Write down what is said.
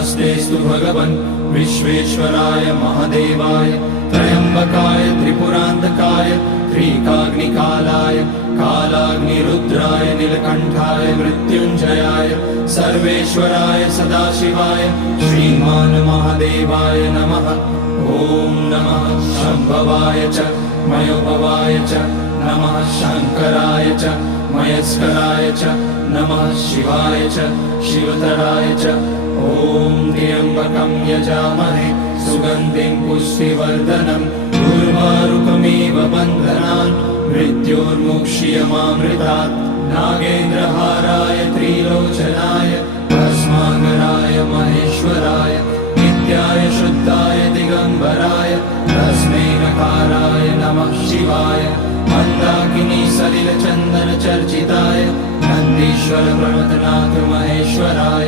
नमस्तेस्तु भगवन् विश्वेश्वराय महादेवाय त्र्यम्बकाय त्रिपुरान्तकाय त्रिकाग्निकालाय कालाग्निरुद्राय नीलकण्ठाय मृत्युञ्जयाय सर्वेश्वराय सदाशिवाय श्रीमान् महादेवाय नमः। ॐ नमः शम्भवाय च मयोभवाय च नमः शङ्कराय च मयस्कराय च नमः शिवाय च शिवतराय च। ॐ त्र्यम्बकं यजामहे सुगन्धिं पुष्टिवर्धनम् उर्वारुकमिव बन्धनान् मृत्योर्मुक्ष्यमामृतात्। नागेन्द्रहाराय त्रिलोचनाय भस्माकराय महेश्वराय नित्याय शुद्धाय दिगम्बराय तस्मै नकाराय नमः शिवाय। मन्दाकिनी सलिलचन्दन चर्चिताय नन्दीश्वर प्रमथनाथ महेश्वराय